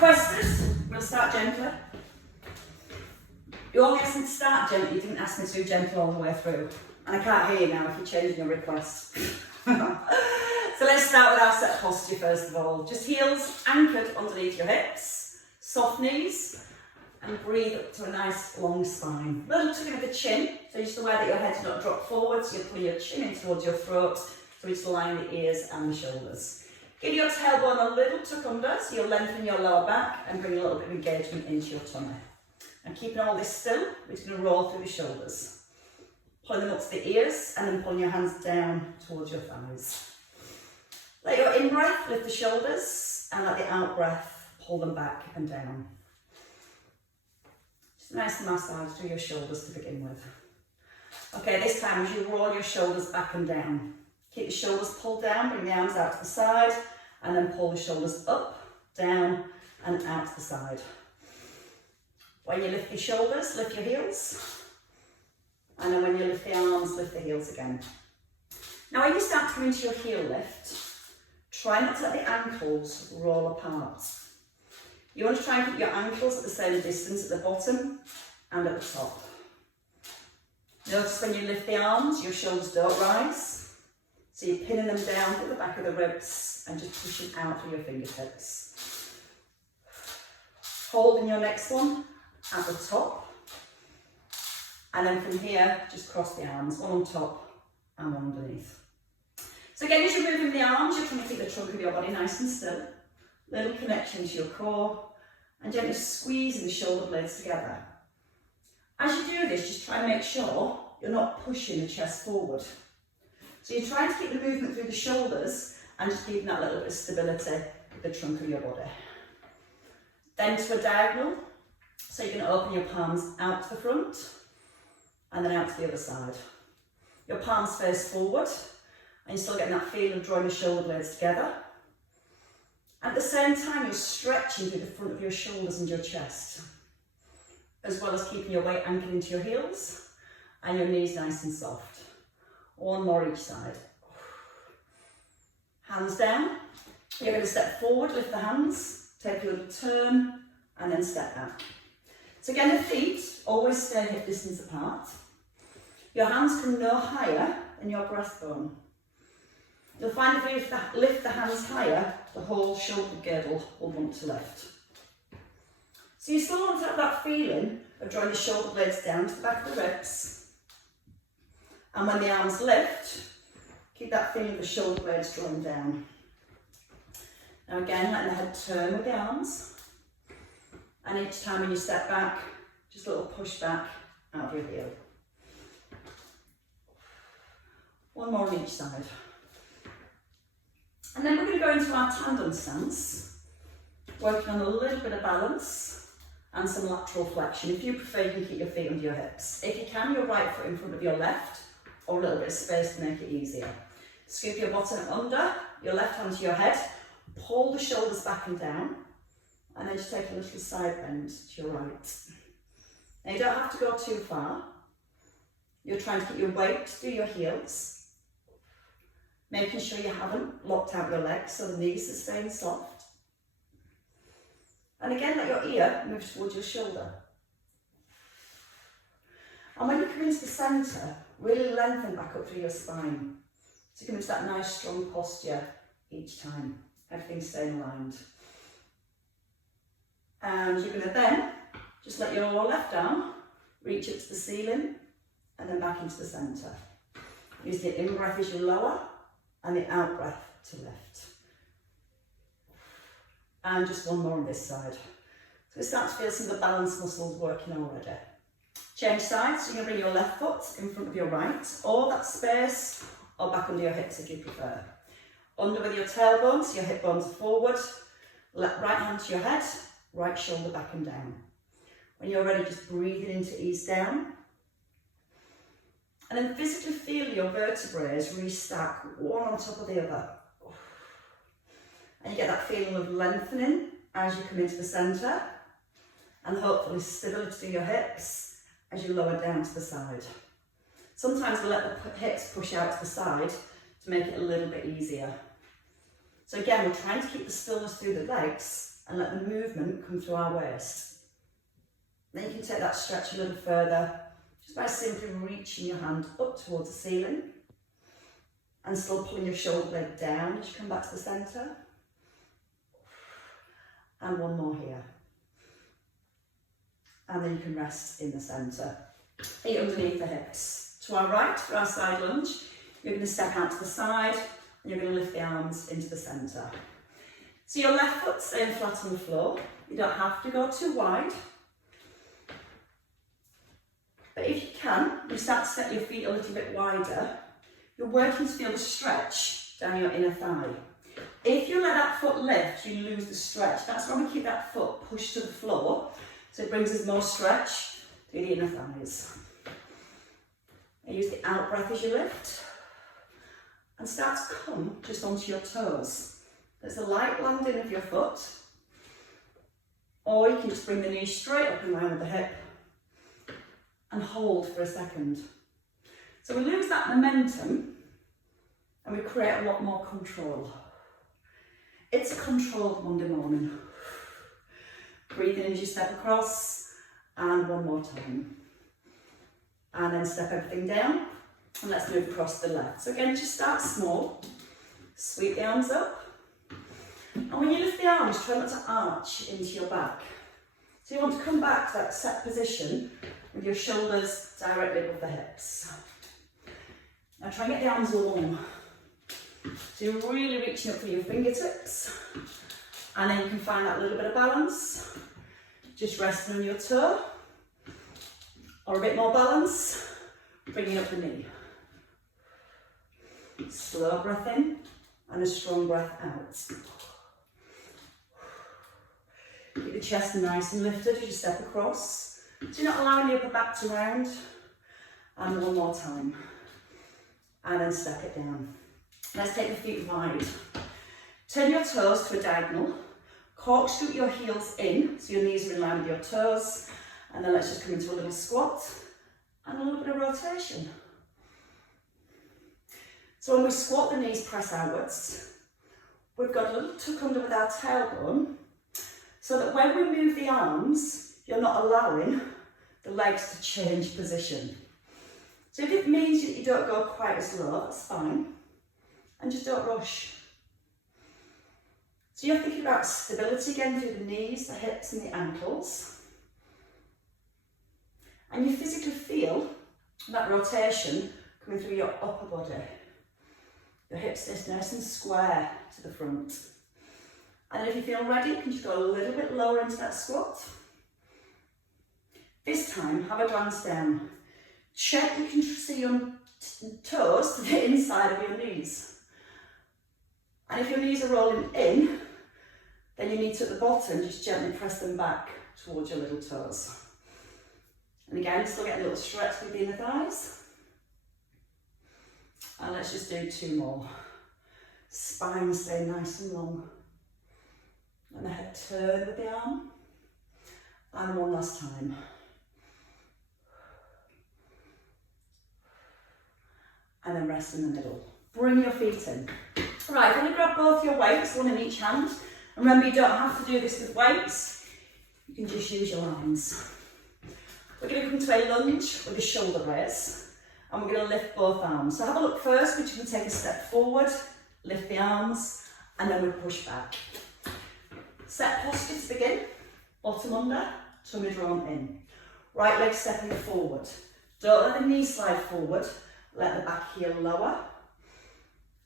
requested, we'll start gently. You only asked me to start gently, you didn't ask me to do gentle all the way through. And I can't hear you now if you're changing your request. So let's start with our set posture first of all. Just heels anchored underneath your hips, soft knees, and breathe up to a nice long spine. Little tucking of the chin, so just the way that your head's not dropped forwards, you're pulling your chin in towards your throat, so it's line the ears and the shoulders. Give your tailbone a little tuck under, so you'll lengthen your lower back and bring a little bit of engagement into your tummy. And keeping all this still, we're just going to roll through the shoulders. Pulling them up to the ears and then pulling your hands down towards your thighs. Let your in-breath lift the shoulders and let the out-breath pull them back and down. Just a nice massage through your shoulders to begin with. Okay, this time as you roll your shoulders back and down. Keep the shoulders pulled down, bring the arms out to the side, and then pull the shoulders up, down, and out to the side. When you lift your shoulders, lift your heels. And then when you lift the arms, lift the heels again. Now when you start to come into your heel lift, try not to let the ankles roll apart. You want to try and keep your ankles at the same distance at the bottom and at the top. Notice when you lift the arms, your shoulders don't rise. So you're pinning them down at the back of the ribs and just pushing out through your fingertips. Holding your next one at the top. And then from here, just cross the arms, one on top and one underneath. So again, as you're moving the arms, you're trying to keep the trunk of your body nice and still. Little connection to your core and gently squeezing the shoulder blades together. As you do this, just try and make sure you're not pushing the chest forward. So you're trying to keep the movement through the shoulders and just keeping that little bit of stability with the trunk of your body. Then to a diagonal. So you're going to open your palms out to the front and then out to the other side. Your palms face forward and you're still getting that feeling of drawing the shoulder blades together. At the same time, you're stretching through the front of your shoulders and your chest, as well as keeping your weight anchored into your heels and your knees nice and soft. One more each side. Hands down. You're going to step forward, lift the hands, take a little turn, and then step back. So again, the feet always stay hip distance apart. Your hands come no higher than your breastbone. You'll find if you lift the hands higher, the whole shoulder girdle will want to lift. So you still want to have that feeling of drawing the shoulder blades down to the back of the ribs. And when the arms lift, keep that feeling of the shoulder blades drawing down. Now again, let the head turn with the arms. And each time when you step back, just a little push back out of your heel. One more on each side. And then we're going to go into our tandem stance, working on a little bit of balance and some lateral flexion. If you prefer, you can keep your feet under your hips. If you can, your right foot in front of your left, or a little bit of space to make it easier. Scoop your bottom under, your left hand to your head, pull the shoulders back and down, and then just take a little side bend to your right. Now you don't have to go too far. You're trying to keep your weight through your heels, making sure you haven't locked out your legs so the knees are staying soft. And again, let your ear move towards your shoulder. And when you come into the centre, really lengthen back up through your spine. So you come into that nice strong posture each time. Everything's staying aligned. And you're going to then just let your left arm reach up to the ceiling and then back into the centre. Use the in-breath as you lower and the out-breath to lift. And just one more on this side. So we start to feel some of the balance muscles working already. Change sides, so you're going to bring your left foot in front of your right, or that space, or back under your hips if you prefer. Under with your tailbone, so your hip bones are forward. Right hand to your head, right shoulder back and down. When you're ready, just breathing in to ease down. And then physically feel your vertebrae restack one on top of the other. And you get that feeling of lengthening as you come into the centre, and hopefully stability through your hips as you lower down to the side. Sometimes we let the hips push out to the side to make it a little bit easier. So again, we're trying to keep the stillness through the legs and let the movement come through our waist. Then you can take that stretch a little further just by simply reaching your hand up towards the ceiling and still pulling your shoulder blade down as you come back to the centre. And one more here. And then you can rest in the centre. Feet underneath the hips. To our right for our side lunge, you're going to step out to the side and you're going to lift the arms into the centre. So your left foot staying flat on the floor. You don't have to go too wide. But if you can, you start to step your feet a little bit wider. You're working to feel the stretch down your inner thigh. If you let that foot lift, you lose the stretch. That's why we keep that foot pushed to the floor, so it brings us more stretch through the inner thighs. And use the out breath as you lift, and start to come just onto your toes. There's a light landing of your foot, or you can just bring the knees straight up in line with the hip, and hold for a second. So we lose that momentum, and we create a lot more control. It's a controlled Monday morning. Breathe in as you step across, and one more time. And then step everything down, and let's move across to the left. So again, just start small, sweep the arms up, and when you lift the arms, try not to arch into your back. So you want to come back to that set position with your shoulders directly above the hips. Now try and get the arms long. So you're really reaching up for your fingertips, and then you can find that little bit of balance, just resting on your toe, or a bit more balance, bringing up the knee. Slow breath in, and a strong breath out. Keep the chest nice and lifted as you step across, so you're not allowing the upper back to round, and one more time, and then step it down. Let's take the feet wide. Turn your toes to a diagonal. Corkscrew your heels in, so your knees are in line with your toes. And then let's just come into a little squat and a little bit of rotation. So when we squat, the knees press outwards. We've got a little tuck under with our tailbone, so that when we move the arms, you're not allowing the legs to change position. So if it means that you don't go quite as low, that's fine. And just don't rush. So you're thinking about stability again through the knees, the hips and the ankles. And you physically feel that rotation coming through your upper body. Your hips stay nice and square to the front. And if you feel ready, you can just go a little bit lower into that squat. This time, have a glance down. Check you can see your toes to the inside of your knees. And if your knees are rolling in, then you need to, at the bottom, just gently press them back towards your little toes. And again, still get a little stretch with the inner thighs. And let's just do 2 more. Spine stay nice and long. And the head turn with the arm. And one last time. And then rest in the middle. Bring your feet in. Right, I'm going to grab both your weights, one in each hand. And remember, you don't have to do this with weights. You can just use your arms. We're going to come to a lunge with a shoulder raise. And we're going to lift both arms. So have a look first, but you can take a step forward, lift the arms, and then we push back. Set posture to begin. Bottom under, tummy drawn in. Right leg stepping forward. Don't let the knee slide forward. Let the back heel lower.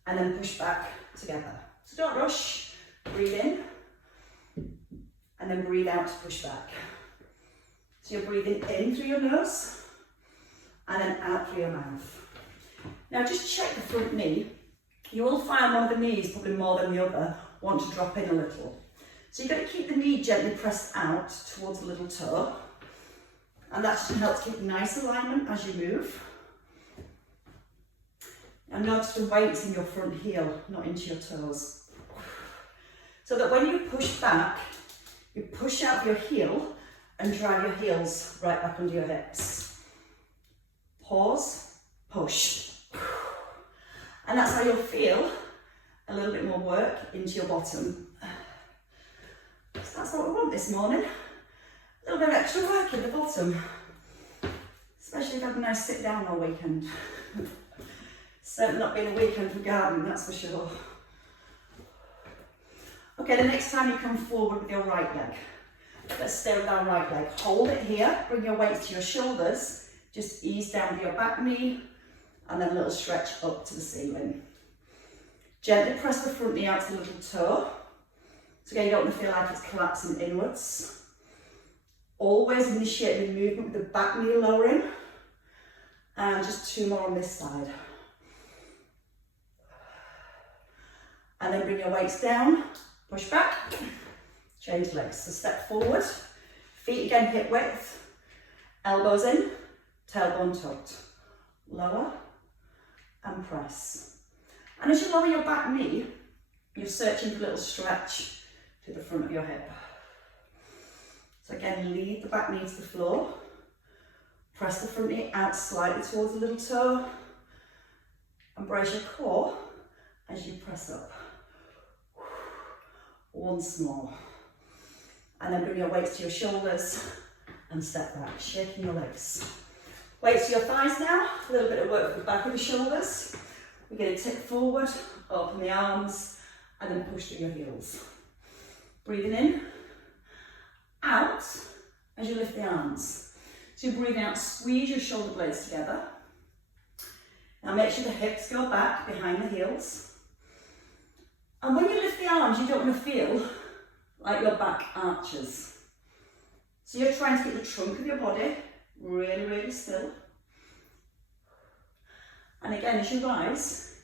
And then push back together. So don't rush, breathe in, and then breathe out to push back. So you're breathing in through your nose, and then out through your mouth. Now just check the front knee. You will find one of the knees, probably more than the other, want to drop in a little. So you've got to keep the knee gently pressed out towards the little toe, and that just helps keep nice alignment as you move. And notice the weight's in your front heel, not into your toes. So that when you push back, you push out your heel and drive your heels right back under your hips. Pause, push. And that's how you'll feel a little bit more work into your bottom. So that's what we want this morning. A little bit of extra work at the bottom. Especially if I've had a nice sit down all weekend. Certainly not been a weekend for gardening, that's for sure. Okay, the next time you come forward with your right leg. Let's stay with our right leg. Hold it here, bring your weight to your shoulders, just ease down with your back knee, and then a little stretch up to the ceiling. Gently press the front knee out to the little toe. So again, you don't want to feel like it's collapsing inwards. Always initiate the movement with the back knee lowering. And just 2 more on this side. And then bring your weights down, push back, change legs. So step forward, feet again hip width, elbows in, tailbone tucked. Lower and press. And as you lower your back knee, you're searching for a little stretch to the front of your hip. So again, lead the back knee to the floor. Press the front knee out slightly towards the little toe. And brace your core as you press up. Once more. And then bring your weights to your shoulders and step back, shaking your legs. Weights to your thighs now, a little bit of work for the back of the shoulders. We're going to tip forward, open the arms, and then push through your heels. Breathing in, out, as you lift the arms. So you're breathing out, squeeze your shoulder blades together. Now make sure the hips go back behind the heels. And when you lift the arms, you don't want to feel like your back arches. So you're trying to keep the trunk of your body really, really still. And again, as you rise,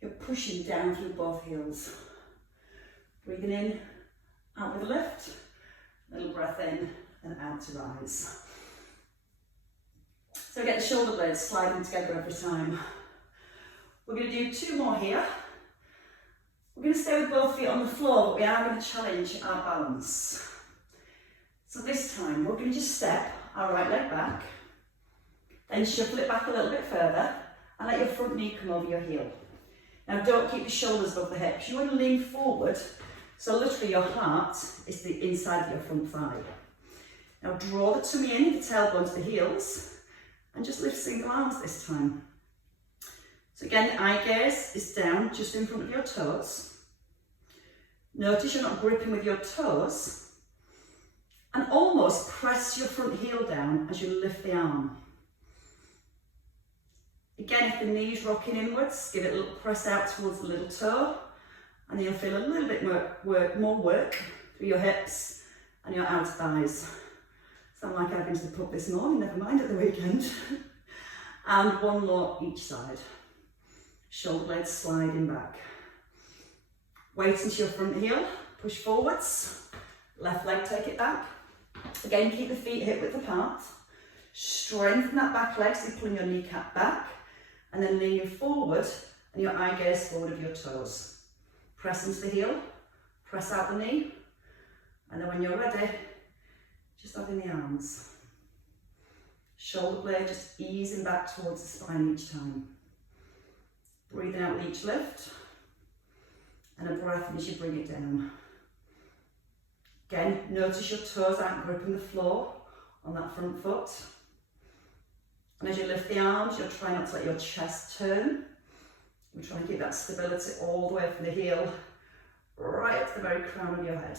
you're pushing down through both heels. Breathing in, out with a lift, little breath in and out to rise. So get the shoulder blades sliding together every time. We're going to do 2 more here. We're going to stay with both feet on the floor, but we are going to challenge our balance. So this time, we're going to just step our right leg back, then shuffle it back a little bit further, and let your front knee come over your heel. Now don't keep the shoulders above the hips. You want to lean forward, so literally your heart is the inside of your front thigh. Now draw the tummy in, the tailbone to the heels, and just lift single arms this time. So again, the eye gaze is down just in front of your toes. Notice you're not gripping with your toes. And almost press your front heel down as you lift the arm. Again, if the knee's rocking inwards, give it a little press out towards the little toe. And then you'll feel a little bit more work through your hips and your outer thighs. Sound like I've been to the pub this morning, never mind at the weekend. And 1 more each side. Shoulder blades sliding back. Weight into your front heel, push forwards. Left leg, take it back. Again, keep the feet hip width apart. Strengthen that back leg, so you're pulling your kneecap back. And then lean forward and your eye gaze forward of your toes. Press into the heel, press out the knee. And then when you're ready, just open the arms. Shoulder blade just easing back towards the spine each time. Breathing out with each lift. And a breath as you bring it down. Again, notice your toes aren't gripping the floor on that front foot. And as you lift the arms, you'll try not to let your chest turn. You'll try and keep that stability all the way from the heel, right up to the very crown of your head.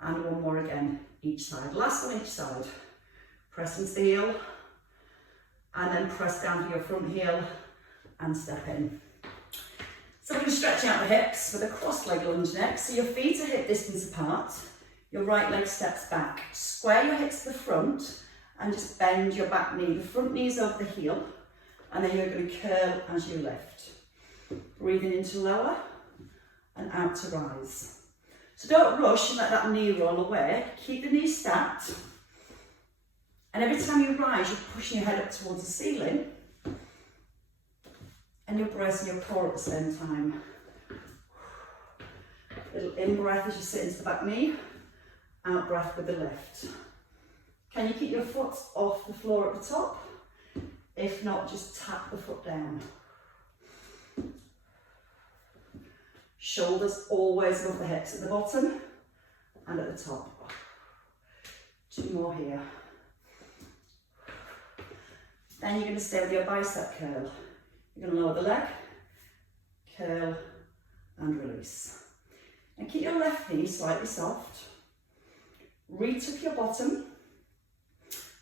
And 1 more again, each side. Last one each side. Press into the heel, and then press down to your front heel and step in. So we're going to stretch out the hips with a cross leg lunge next. So your feet are hip distance apart. Your right leg steps back. Square your hips to the front and just bend your back knee. The front knee is over the heel, and then you're going to curl as you lift. Breathing in to lower and out to rise. So don't rush and let that knee roll away. Keep the knee stacked. And every time you rise, you're pushing your head up towards the ceiling. And you're bracing your core at the same time. Little in breath as you sit into the back knee. Out breath with the lift. Can you keep your foot off the floor at the top? If not, just tap the foot down. Shoulders always above the hips at the bottom and at the top. 2 more here. Then you're going to stay with your bicep curl. You're going to lower the leg, curl and release. And keep your left knee slightly soft. Reach up your bottom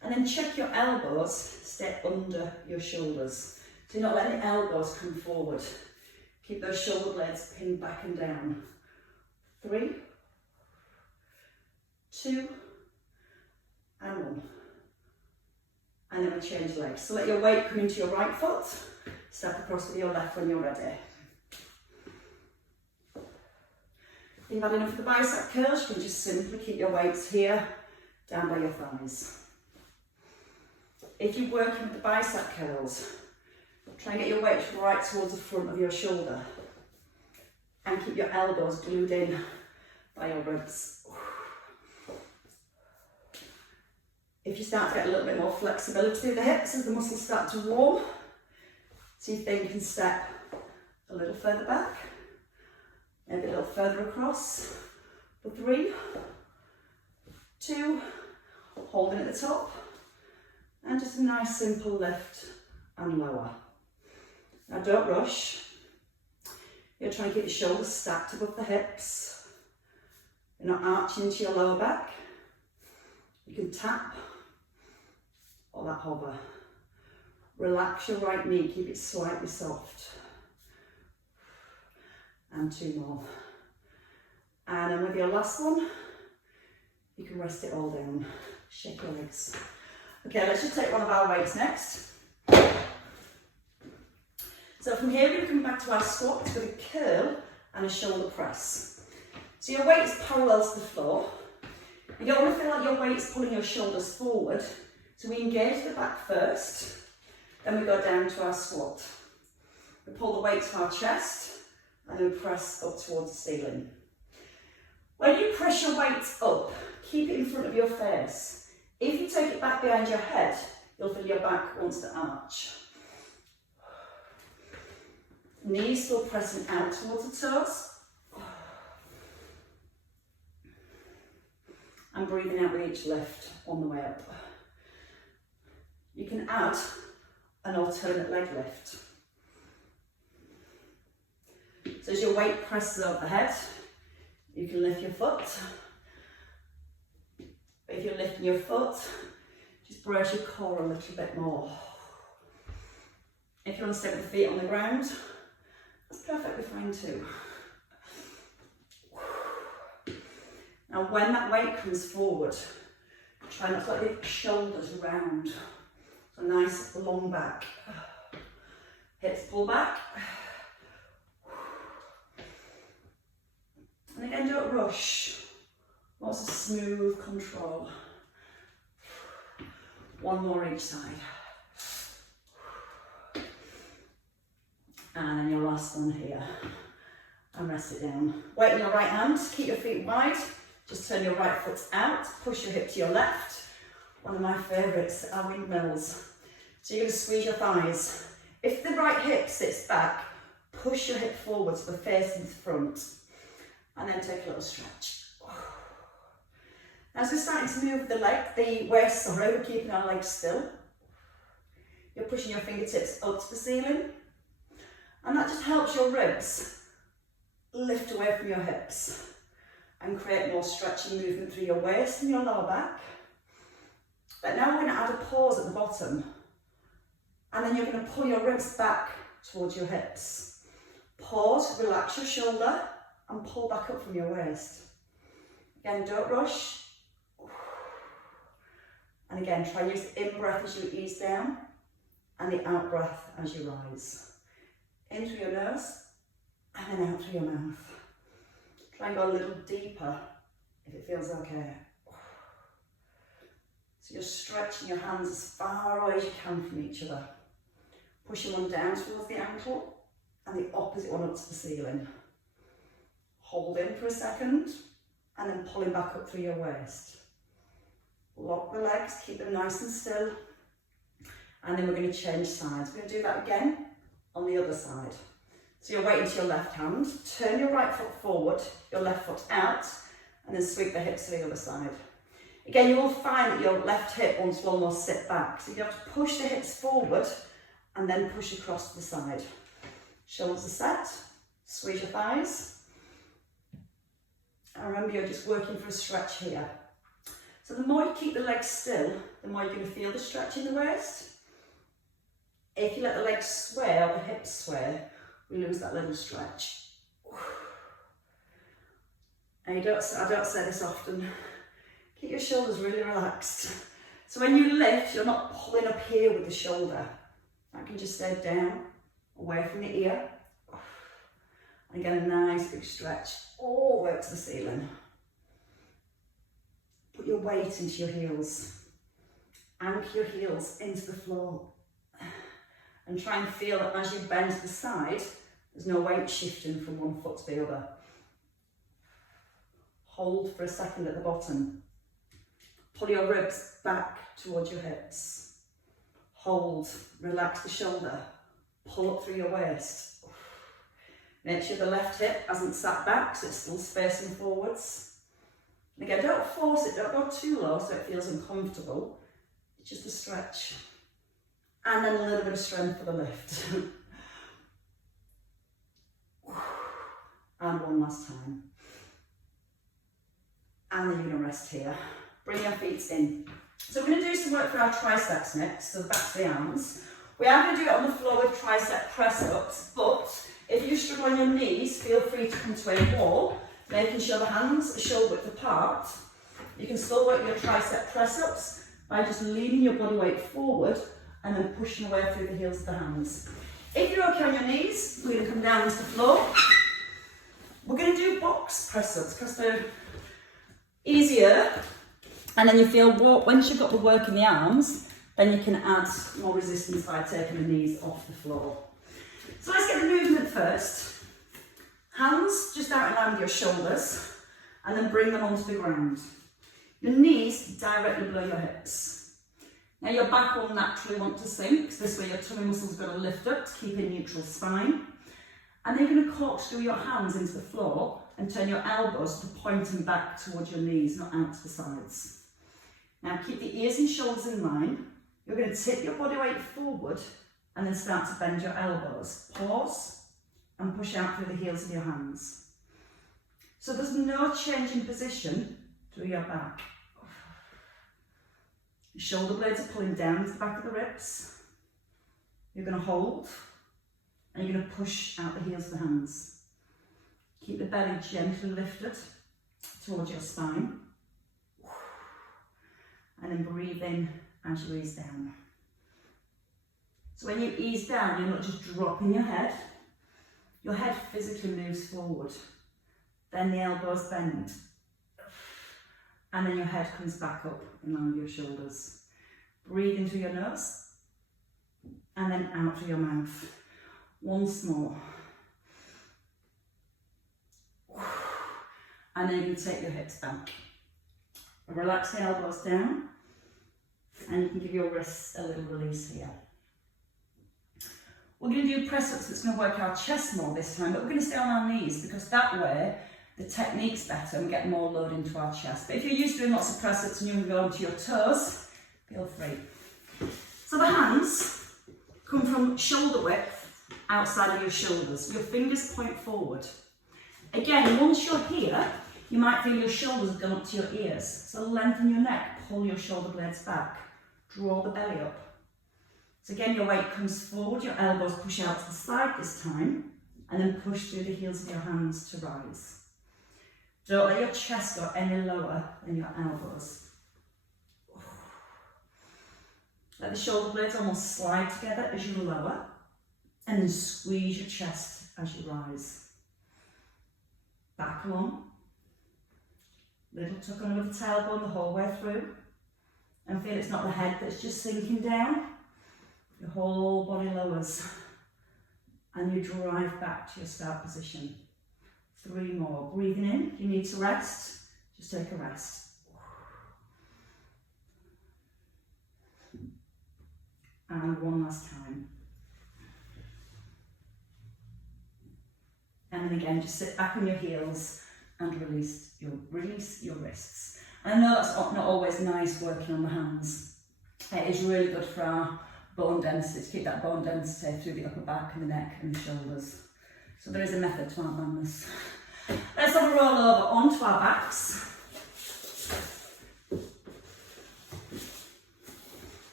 and then check your elbows stay under your shoulders. Do not let the elbows come forward. Keep those shoulder blades pinned back and down. 3, 2, and 1. And then we change legs. So let your weight come into your right foot. Step across with your left when you're ready. If you've had enough of the bicep curls, you can just simply keep your weights here, down by your thighs. If you're working with the bicep curls, try and get your weight right towards the front of your shoulder and keep your elbows glued in by your ribs. If you start to get a little bit more flexibility of the hips as the muscles start to warm, see if they can step a little further back, maybe a little further across. For 3, 2, holding at the top, and just a nice simple lift and lower. Now don't rush. You're trying to keep your shoulders stacked above the hips. You're not arching into your lower back. You can tap or that hover. Relax your right knee, keep it slightly soft. And 2 more. And then with your last one, you can rest it all down. Shake your legs. Okay, let's just take one of our weights next. So from here, we're going to come back to our squat with a curl and a shoulder press. So your weight is parallel to the floor. You don't want to feel like your weight's pulling your shoulders forward. So we engage the back first, then we go down to our squat. We pull the weight to our chest and then press up towards the ceiling. When you press your weight up, keep it in front of your face. If you take it back behind your head, you'll feel your back wants to arch. Knees still pressing out towards the toes. And breathing out with each lift on the way up. You can add an alternate leg lift. So as your weight presses over the head, you can lift your foot. But if you're lifting your foot, just brace your core a little bit more. If you want to stay with the feet on the ground, that's perfectly fine too. Now when that weight comes forward, try not to let the shoulders round. So nice long back. Hips pull back. And again, don't rush. Lots of smooth control. 1 more each side. And then your last one here. And rest it down. Weight in your right hand, keep your feet wide. Just turn your right foot out, push your hip to your left. One of my favourites are windmills. So you're going to squeeze your thighs. If the right hip sits back, push your hip forward so the face in front. And then take a little stretch. As we're starting to move the waist, we're keeping our legs still. You're pushing your fingertips up to the ceiling. And that just helps your ribs lift away from your hips and create more stretching movement through your waist and your lower back. But now we're going to add a pause at the bottom. And then you're going to pull your ribs back towards your hips. Pause, relax your shoulder and pull back up from your waist. Again, don't rush. And again, try and use the in-breath as you ease down and the out-breath as you rise. In through your nose and then out through your mouth. Try and go a little deeper if it feels okay. So you're stretching your hands as far away as you can from each other. Pushing one down towards the ankle and the opposite one up to the ceiling. Hold in for a second and then pulling back up through your waist. Lock the legs, keep them nice and still. And then we're going to change sides. We're going to do that again on the other side. So you're weighting to your left hand, turn your right foot forward, your left foot out, and then sweep the hips to the other side. Again, you will find that your left hip wants to almost sit back, so you have to push the hips forward and then push across to the side. Shoulders are set, squeeze your thighs. And remember, you're just working for a stretch here. So the more you keep the legs still, the more you're going to feel the stretch in the waist. If you let the legs sway or the hips sway, we lose that little stretch. And I don't say this often, keep your shoulders really relaxed. So when you lift, you're not pulling up here with the shoulder. That can just stay down, away from the ear. And get a nice big stretch all the way up to the ceiling. Put your weight into your heels. Anchor your heels into the floor. And try and feel that as you bend to the side, there's no weight shifting from one foot to the other. Hold for a second at the bottom. Pull your ribs back towards your hips. Hold, relax the shoulder. Pull up through your waist. Make sure the left hip hasn't sat back, so it's still facing forwards. And again, don't force it, don't go too low so it feels uncomfortable. It's just a stretch. And then a little bit of strength for the lift. And one last time. And then you're going to rest here. Bring your feet in. So we're going to do some work for our triceps next, so back to the arms. We are going to do it on the floor with tricep press-ups, but if you struggle on your knees, feel free to come to a wall, making sure the hands are shoulder width apart. You can still work your tricep press-ups by just leaning your body weight forward and then pushing away through the heels of the hands. If you're okay on your knees, we're going to come down to the floor. We're going to do box press-ups because they're easier, and then you feel, once you've got the work in the arms, then you can add more resistance by taking the knees off the floor. So let's get the movement first. Hands just out in line with your shoulders, and then bring them onto the ground. Your knees directly below your hips. Now your back will naturally want to sink, so this way your tummy muscles are going to lift up to keep a neutral spine. And then you're going to corkscrew your hands into the floor and turn your elbows to pointing back towards your knees, not out to the sides. Now keep the ears and shoulders in line. You're going to tip your body weight forward and then start to bend your elbows. Pause and push out through the heels of your hands. So there's no change in position through your back. The shoulder blades are pulling down to the back of the ribs. You're going to hold and you're going to push out the heels of the hands. Keep the belly gently lifted towards your spine. And then breathe in as you ease down. So when you ease down, you're not just dropping your head. Your head physically moves forward. Then the elbows bend. And then your head comes back up in line with your shoulders. Breathe in through your nose. And then out through your mouth. Once more. And then you can take your hips back. Relax the elbows down. And you can give your wrists a little release here. We're going to do press-ups that's going to work our chest more this time, but we're going to stay on our knees because that way the technique's better and we get more load into our chest. But if you're used to doing lots of press-ups and you want to go onto your toes, feel free. So the hands come from shoulder width outside of your shoulders. Your fingers point forward. Again, once you're here, you might feel your shoulders go up to your ears. So lengthen your neck, pull your shoulder blades back, draw the belly up. So again, your weight comes forward, your elbows push out to the side this time, and then push through the heels of your hands to rise. Don't let your chest go any lower than your elbows. Let the shoulder blades almost slide together as you lower, and then squeeze your chest as you rise. Back along. Little tuck under the tailbone the whole way through. And feel it's not the head that's just sinking down. Your whole body lowers. And you drive back to your start position. 3 more. Breathing in. If you need to rest, just take a rest. And one last time. And then again, just sit back on your heels and release your wrists. And I know that's not always nice working on the hands. It is really good for our bone density, to keep that bone density through the upper back and the neck and the shoulders. So there is a method to our madness. Let's have a roll over onto our backs.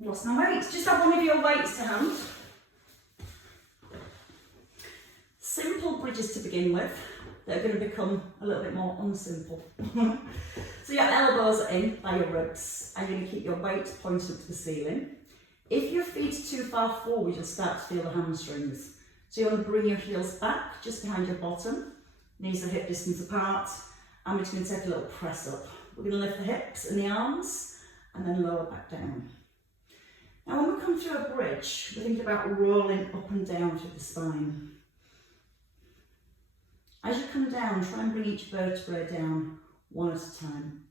Lost my weights. Just have one of your weights to hand. Simple bridges to begin with. They're going to become a little bit more unsimple. So your elbows are in by your ribs, and you're going to keep your weight pointed up to the ceiling. If your feet are too far forward, you'll start to feel the hamstrings. So you want to bring your heels back, just behind your bottom. Knees are hip distance apart. And we're just going to take a little press up. We're going to lift the hips and the arms, and then lower back down. Now when we come through a bridge, we're thinking about rolling up and down through the spine. As you come down, try and bring each vertebrae down one at a time.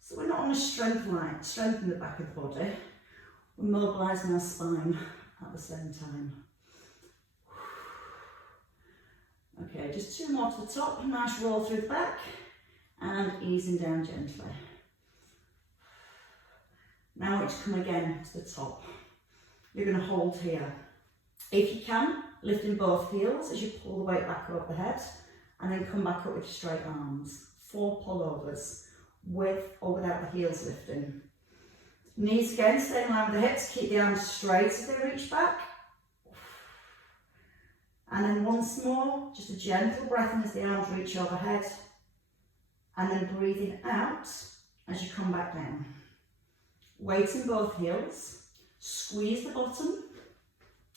So we're not on a strength line, strengthen the back of the body. We're mobilising our spine at the same time. Okay, just two more to the top. Nice roll through the back and easing down gently. Now I want you to come again to the top. You're going to hold here. If you can, lifting both heels as you pull the weight back over the head, and then come back up with straight arms. 4 pullovers, with or without the heels lifting. Knees again, stay in line with the hips, keep the arms straight as they reach back. And then once more, just a gentle breath in as the arms reach overhead. And then breathing out as you come back down. Weight in both heels, squeeze the bottom,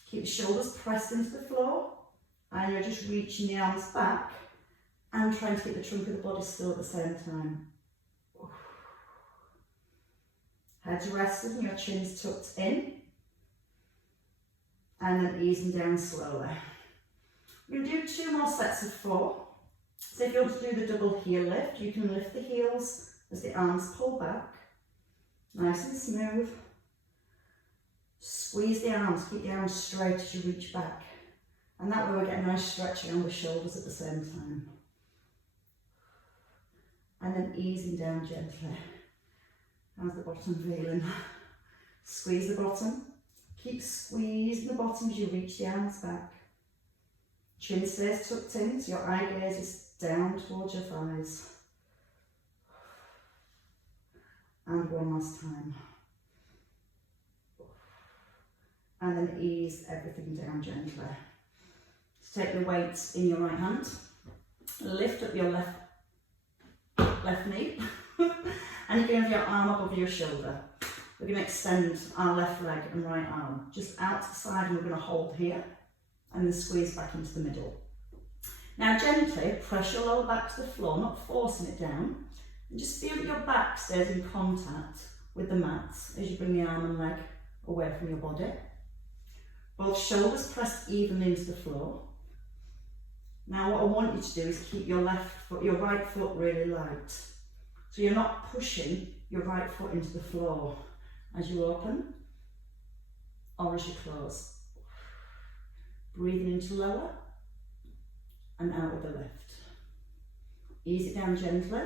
keep the shoulders pressed into the floor, and you're just reaching the arms back and trying to keep the trunk of the body still at the same time. Head's rested and your chin's tucked in, and then easing down slowly. We're going to do 2 more sets of 4. So if you want to do the double heel lift, you can lift the heels as the arms pull back. Nice and smooth. Squeeze the arms, keep the arms straight as you reach back. And that way we get a nice stretch around the shoulders at the same time. And then easing down gently. How's the bottom feeling? Squeeze the bottom. Keep squeezing the bottom as you reach the arms back. Chin stays tucked in, so your eye gaze is down towards your thighs. And one last time. And then ease everything down gently. So take the weight in your right hand, lift up your left knee, and you're going to have your arm above your shoulder. We're going to extend our left leg and right arm just out to the side, and we're going to hold here and then squeeze back into the middle. Now gently press your lower back to the floor, not forcing it down. And just feel that your back stays in contact with the mat as you bring the arm and leg away from your body. Both shoulders pressed evenly into the floor. Now what I want you to do is keep your right foot really light. So you're not pushing your right foot into the floor as you open or as you close. Breathing into lower and out with the lift. Ease it down gently.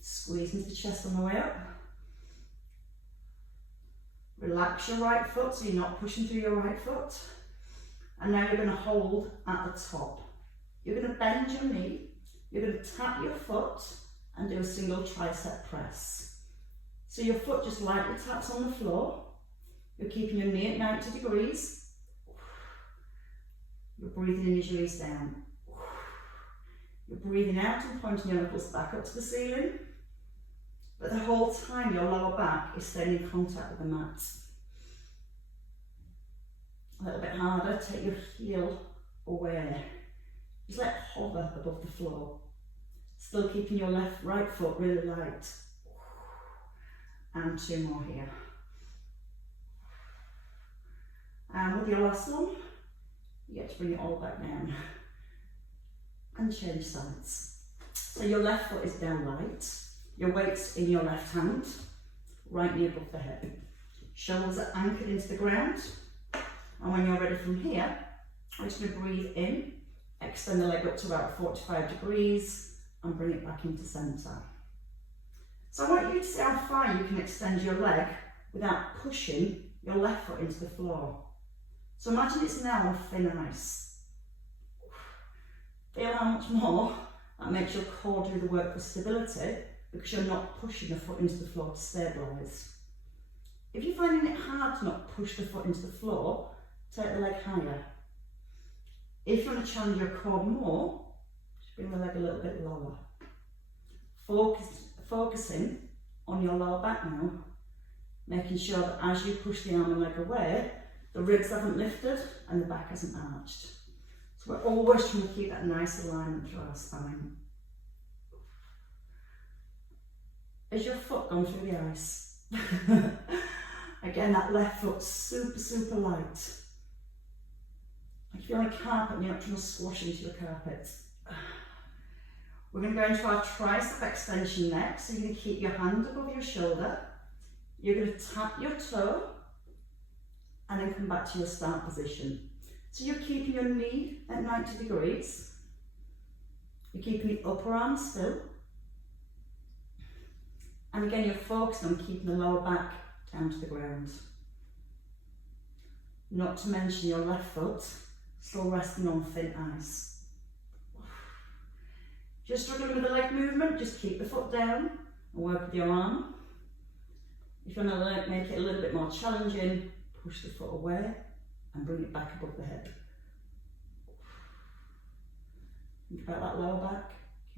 Squeeze into the chest on the way up. Relax your right foot so you're not pushing through your right foot. And now you're going to hold at the top. You're going to bend your knee. You're going to tap your foot and do a single tricep press. So your foot just lightly taps on the floor. You're keeping your knee at 90 degrees. You're breathing in as you ease down. You're breathing out and pointing your knuckles back up to the ceiling. But the whole time your lower back is staying in contact with the mat. A little bit harder, take your heel away. Just let it hover above the floor. Still keeping your right foot really light. And 2 more here. And with your last one, you get to bring it all back down. And change sides. So your left foot is down light. Your weight's in your left hand, right knee above the hip. Shoulders are anchored into the ground. And when you're ready from here, I'm just going to breathe in, extend the leg up to about 45 degrees and bring it back into centre. So I want you to see how far you can extend your leg without pushing your left foot into the floor. So imagine it's now on thin ice. Feel how much more that makes your core do the work for stability because you're not pushing the foot into the floor to stabilise. If you're finding it hard to not push the foot into the floor, take the leg higher. If you want to challenge your core more, just bring the leg a little bit lower. Focusing on your lower back now, making sure that as you push the arm and leg away, the ribs haven't lifted and the back hasn't arched. So we're always trying to keep that nice alignment through our spine. Is your foot gone through the ice? Again, that left foot's super, super light. Like if you're on a carpet and you're not trying to squash into your carpet. We're going to go into our tricep extension next. So you're going to keep your hand above your shoulder. You're going to tap your toe and then come back to your start position. So you're keeping your knee at 90 degrees. You're keeping the upper arm still. And again, you're focused on keeping the lower back down to the ground. Not to mention your left foot still resting on thin ice. If you're struggling with the leg movement, just keep the foot down and work with your arm. If you want to make it a little bit more challenging, push the foot away and bring it back above the hip. Think about that lower back,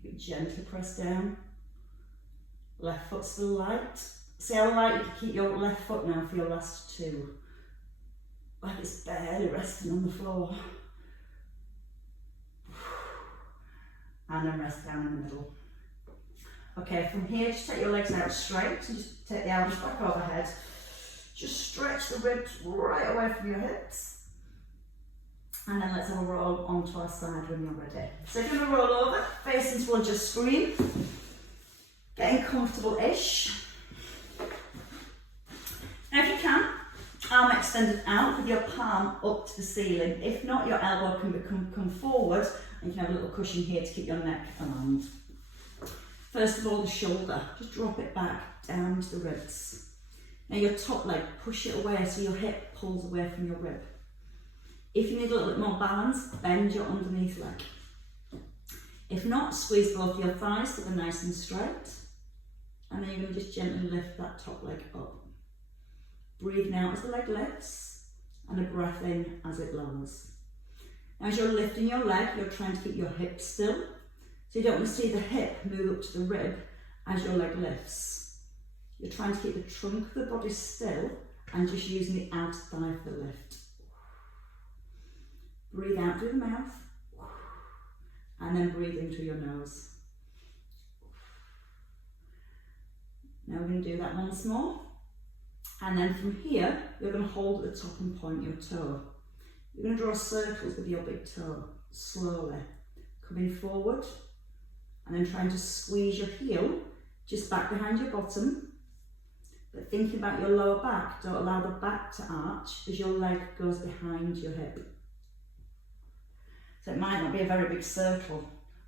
keep it gently pressed down. Left foot still light. See how light you can keep your left foot now for your last two. Like it's barely resting on the floor. And then rest down in the middle. Okay, from here, just take your legs out straight and just take the arms back overhead. Just stretch the ribs right away from your hips. And then let's have a roll onto our side when you're ready. So if you're going to roll over, facing towards your screen, getting comfortable-ish. Now if you can, arm extended out with your palm up to the ceiling. If not, your elbow can come forward and you can have a little cushion here to keep your neck aligned. First of all, the shoulder, just drop it back down to the ribs. Now your top leg, push it away so your hip pulls away from your rib. If you need a little bit more balance, bend your underneath leg. If not, squeeze both your thighs so they're nice and straight. And then you're going to just gently lift that top leg up. Breathing out as the leg lifts and a breath in as it lowers. As you're lifting your leg, you're trying to keep your hip still. So you don't want to see the hip move up to the rib as your leg lifts. You're trying to keep the trunk of the body still and just using the outer thigh for the lift. Breathe out through the mouth and then breathe in through your nose. Now we're going to do that once more. And then from here, you're going to hold at the top and point your toe. You're going to draw circles with your big toe, slowly. Coming forward, and then trying to squeeze your heel just back behind your bottom. But thinking about your lower back, don't allow the back to arch as your leg goes behind your hip. So it might not be a very big circle,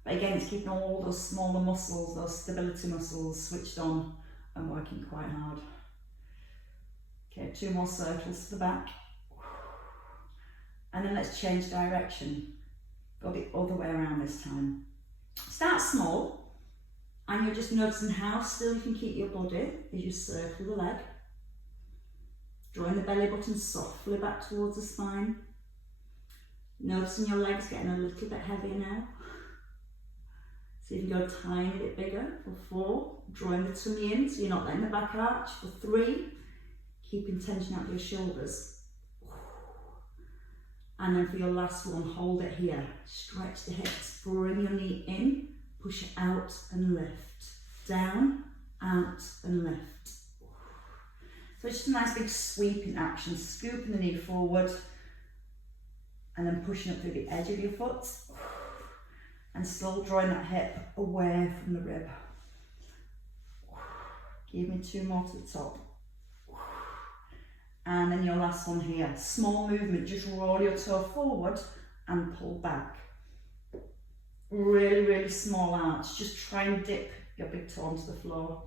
but again, it's keeping all those smaller muscles, those stability muscles switched on and working quite hard. Okay, 2 more circles to the back. And then let's change direction. Go the other way around this time. Start small, and you're just noticing how still you can keep your body as you circle the leg. Drawing the belly button softly back towards the spine. Noticing your legs getting a little bit heavier now. So you can go a tiny bit bigger for 4. Drawing the tummy in so you're not letting the back arch. For 3. Keeping tension out of your shoulders. And then for your last one, hold it here. Stretch the hips, bring your knee in, push it out and lift. Down, out and lift. So it's just a nice big sweeping action, scooping the knee forward and then pushing up through the edge of your foot and still drawing that hip away from the rib. Give me 2 more to the top. And then your last one here, small movement, just roll your toe forward and pull back. Really, really small arch. Just try and dip your big toe onto the floor.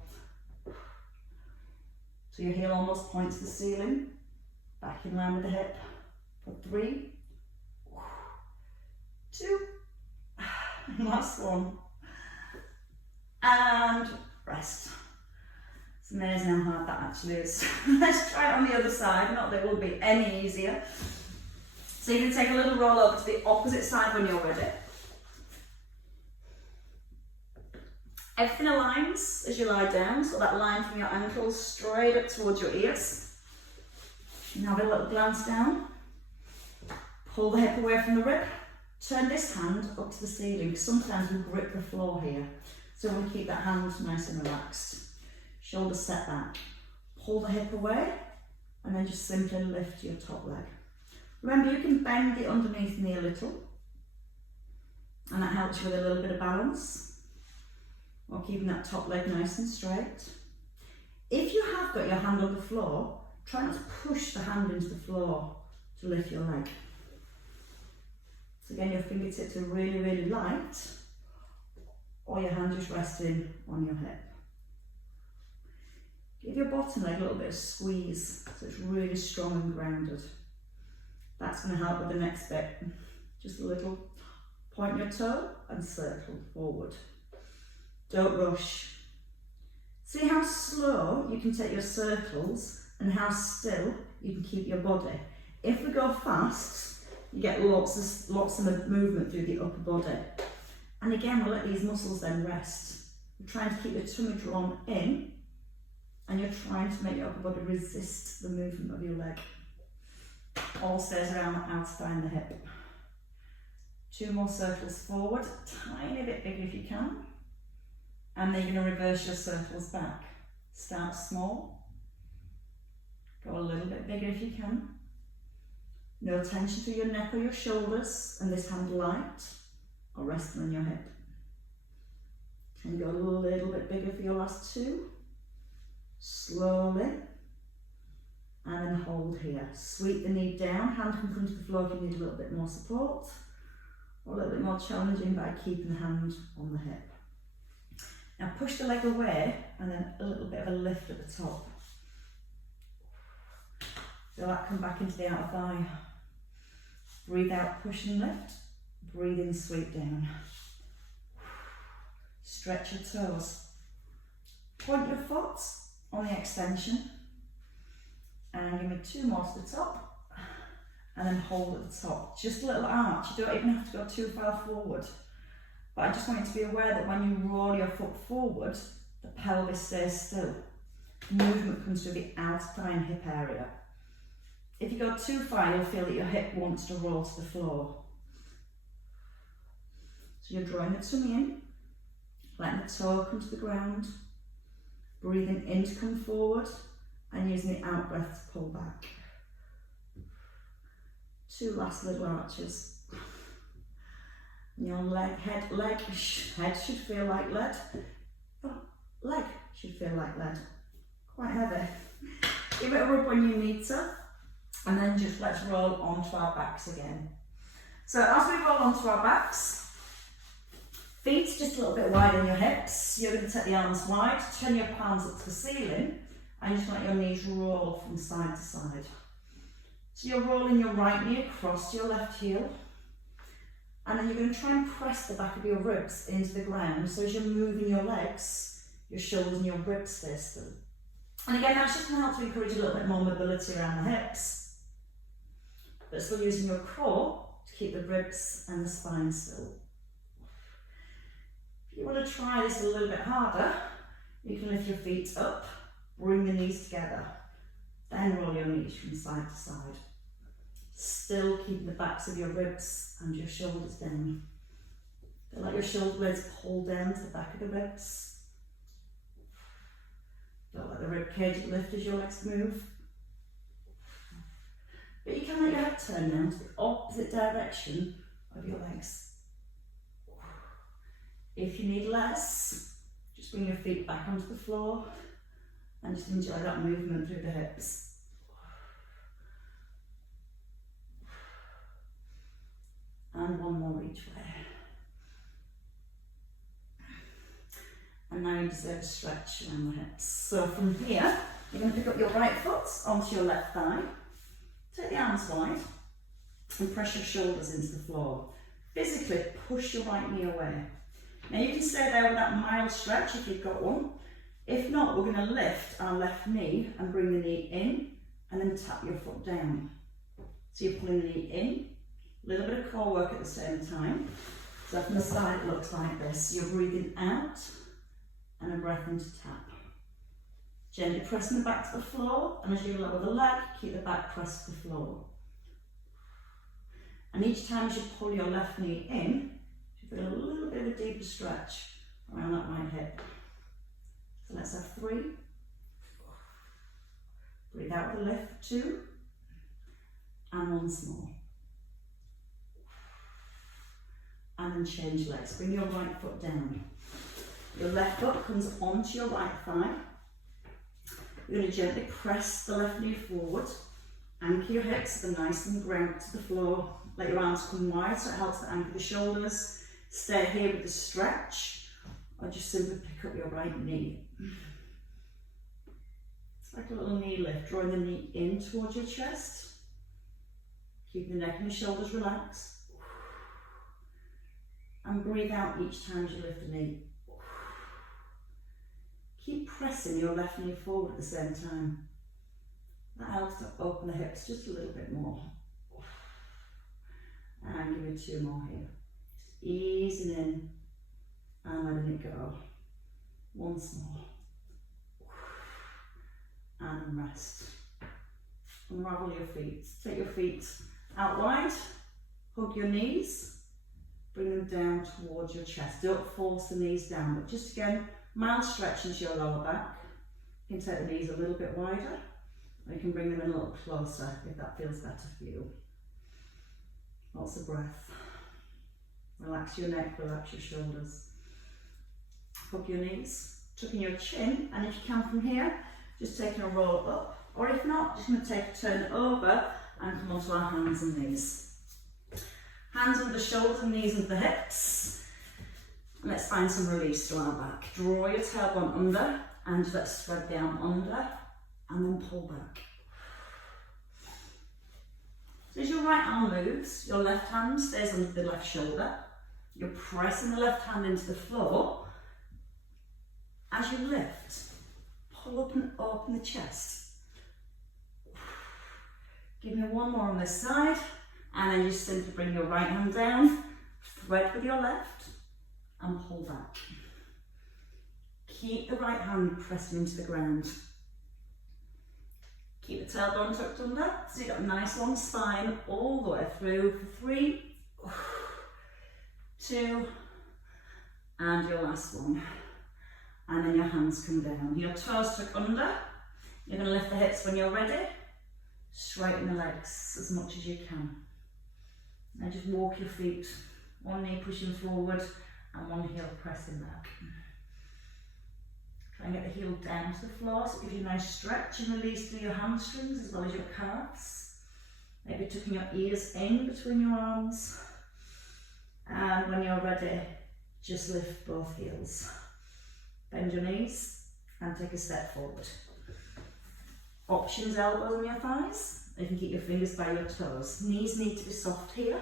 So your heel almost points to the ceiling. Back in line with the hip. For 3, 2, last one. And rest. It's amazing how hard that actually is. Let's try it on the other side. Not that it will be any easier. So you can take a little roll over to the opposite side when you're ready. Everything aligns as you lie down, so that line from your ankles straight up towards your ears. And have a little glance down. Pull the hip away from the rib. Turn this hand up to the ceiling. Sometimes we grip the floor here, so we keep that hand nice and relaxed. Shoulders set back. Pull the hip away, and then just simply lift your top leg. Remember, you can bend the underneath knee a little, and that helps you with a little bit of balance, while keeping that top leg nice and straight. If you have got your hand on the floor, try not to push the hand into the floor to lift your leg. So again, your fingertips are really, really light, or your hand just resting on your hip. Give your bottom leg a little bit of squeeze, so it's really strong and grounded. That's going to help with the next bit. Just a little, point your toe and circle forward. Don't rush. See how slow you can take your circles and how still you can keep your body. If we go fast, you get lots of movement through the upper body. And again, we'll let these muscles then rest. You're trying to keep your tummy drawn in, and you're trying to make your upper body resist the movement of your leg. All stays around the outer thigh and the hip. 2 more circles forward, tiny bit bigger if you can. And then you're going to reverse your circles back. Start small. Go a little bit bigger if you can. No tension through your neck or your shoulders, and this hand light or resting on your hip. Can go a little bit bigger for your last 2. Slowly. And then hold here. Sweep the knee down, hand can come to the floor if you need a little bit more support, or a little bit more challenging by keeping the hand on the hip. Now push the leg away, and then a little bit of a lift at the top. Feel that come back into the outer thigh. Breathe out, push and lift. Breathe in, sweep down. Stretch your toes. Point your foot on the extension. And give me 2 more to the top, and then hold at the top. Just a little arch, you don't even have to go too far forward. But I just want you to be aware that when you roll your foot forward, the pelvis stays still. Movement comes through the outer thigh and hip area. If you go too far, you'll feel that your hip wants to roll to the floor. So you're drawing the tummy in, letting the toe come to the ground, breathing in to come forward, and using the out breath to pull back. 2 last little arches. Your head should feel like lead, but leg should feel like lead. Quite heavy. Give it a rub when you need to, and then just let's roll onto our backs again. So as we roll onto our backs, feet just a little bit wide on your hips. You're going to take the arms wide, turn your palms up to the ceiling, and just let your knees roll from side to side. So you're rolling your right knee across your left heel, and then you're going to try and press the back of your ribs into the ground. So as you're moving your legs, your shoulders and your ribs stay still. And again, that's just going to help to encourage a little bit more mobility around the hips, but still using your core to keep the ribs and the spine still. If you want to try this a little bit harder, you can lift your feet up, bring the knees together, then roll your knees from side to side. Still keeping the backs of your ribs and your shoulders down. Feel like your shoulder blades pull down to the back of the ribs. Don't let the rib cage lift as your legs move. But you can let your head turn down to the opposite direction of your legs. If you need less, just bring your feet back onto the floor and just enjoy that movement through the hips. And one more each way. And now you deserve a stretch around the hips. So from here, you're going to pick up your right foot onto your left thigh. Take the arms wide and press your shoulders into the floor. Physically push your right knee away. Now you can stay there with that mild stretch if you've got one. If not, we're going to lift our left knee and bring the knee in and then tap your foot down. So you're pulling the knee in, a little bit of core work at the same time. So from the side it looks like this. You're breathing out and a breath into tap. Gently pressing the back to the floor, and as you lower the leg, keep the back pressed to the floor. And each time as you pull your left knee in, you feel a little bit of a deeper stretch around that right hip. So let's have 3. Breathe out with a lift, 2. And once more. And then change legs. Bring your right foot down. Your left foot comes onto your right thigh. You're going to gently press the left knee forward. Anchor your hips so they're nice and grounded to the floor. Let your arms come wide so it helps to anchor the shoulders. Stay here with the stretch, or just simply pick up your right knee. It's like a little knee lift, drawing the knee in towards your chest. Keep the neck and the shoulders relaxed. And breathe out each time as you lift the knee. Keep pressing your left knee forward at the same time. That helps to open the hips just a little bit more. And give it 2 more here. Just easing in and letting it go. Once more. And rest. Unravel your feet. Take your feet out wide. Hug your knees. Bring them down towards your chest. Don't force the knees down, but just again, mild stretch into your lower back. You can take the knees a little bit wider, or you can bring them in a little closer if that feels better for you. Lots of breath. Relax your neck, relax your shoulders. Hug your knees, tucking your chin, and if you can from here, just taking a roll up, or if not, just going to take a turn over and come onto our hands and knees. Hands under the shoulders and knees under the hips. And let's find some release to our back. Draw your tailbone under and let's spread the arm under and then pull back. So as your right arm moves, your left hand stays under the left shoulder. You're pressing the left hand into the floor. As you lift, pull up and open the chest. Give me 1 more on this side. And then just simply bring your right hand down, thread with your left, and pull back. Keep the right hand pressing into the ground. Keep the tailbone tucked under, so you've got a nice long spine all the way through for 3, 2, and your last one. And then your hands come down. Your toes tuck under. You're going to lift the hips when you're ready. Straighten the legs as much as you can. Now just walk your feet, 1 knee pushing forward and 1 heel pressing back. Try and get the heel down to the floor so it gives you a nice stretch and release through your hamstrings as well as your calves. Maybe tucking your ears in between your arms. And when you're ready, just lift both heels. Bend your knees and take a step forward. Options, elbows on your thighs. You can keep your fingers by your toes. Knees need to be soft here.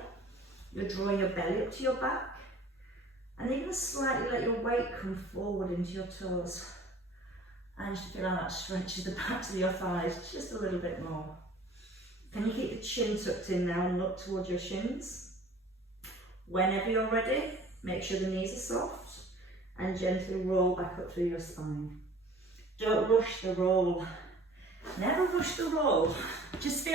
You're drawing your belly up to your back. And you're going to slightly let your weight come forward into your toes. And just feel how that stretches the backs of your thighs just a little bit more. Can you keep the chin tucked in now and look towards your shins? Whenever you're ready, make sure the knees are soft and gently roll back up through your spine. Don't rush the roll. Never rush the roll. Just feel